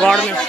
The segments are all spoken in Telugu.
గవర్నమెంట్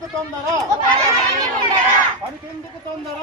పనికెందుకు తొందర? పనికెందుకు తొందర?